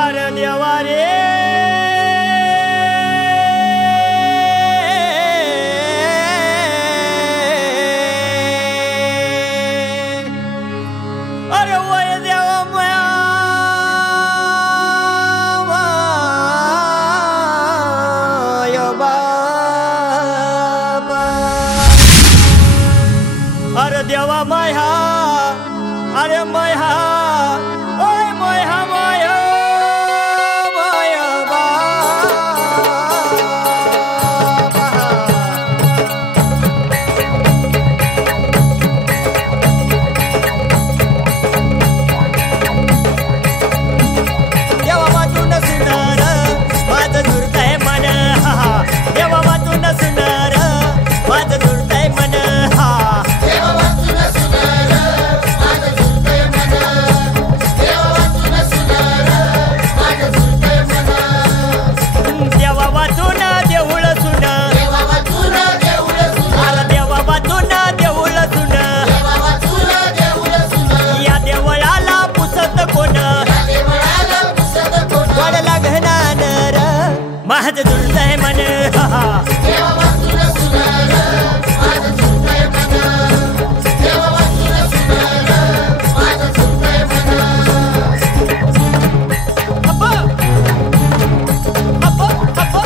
अरे देवा रे अरे वय देवा माया बाबा अरे देवा माया अरे माया ओय माया माया माया देवा वाचून सुनार माझं झुरतंय मन देवा वाचून सुनार माझं झुरतंय मन माझं झुरतंय मन देवा वाचून सुनार माझं झुरतंय मन देवा वाचून सुनार माझं झुरतंय मन अप्पा अप्पा अप्पा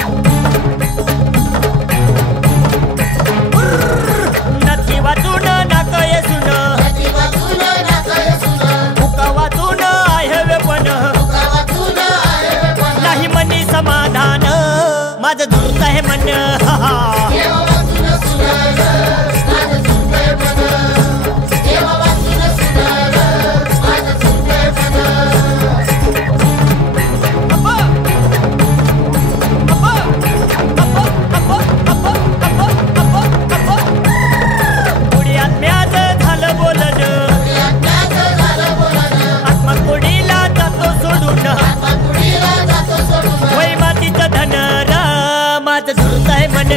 नथी वाचून नाकय सुन नथी वाचून नाकय सुन मुका वाचून आहे पण मुका वाचून आहे पण नाही मनी समाधान माझं झुरतंय मन देवा वाचून सुनार माझं झुरतंय मन देवा वाचून सुनार माझं झुरतंय मन अप्पा अप्पा अप्पा अप्पा अप्पा अप्पा अप्पा अप्पा पुढ्यात म्याज झालं बोलणं पुढ्यात म्याज झालं बोलणं आत्मा पुढीला जातो सोडून आत्मा पुढीला जातो सोडून वै मातीचं धन माझं झुरतंय मन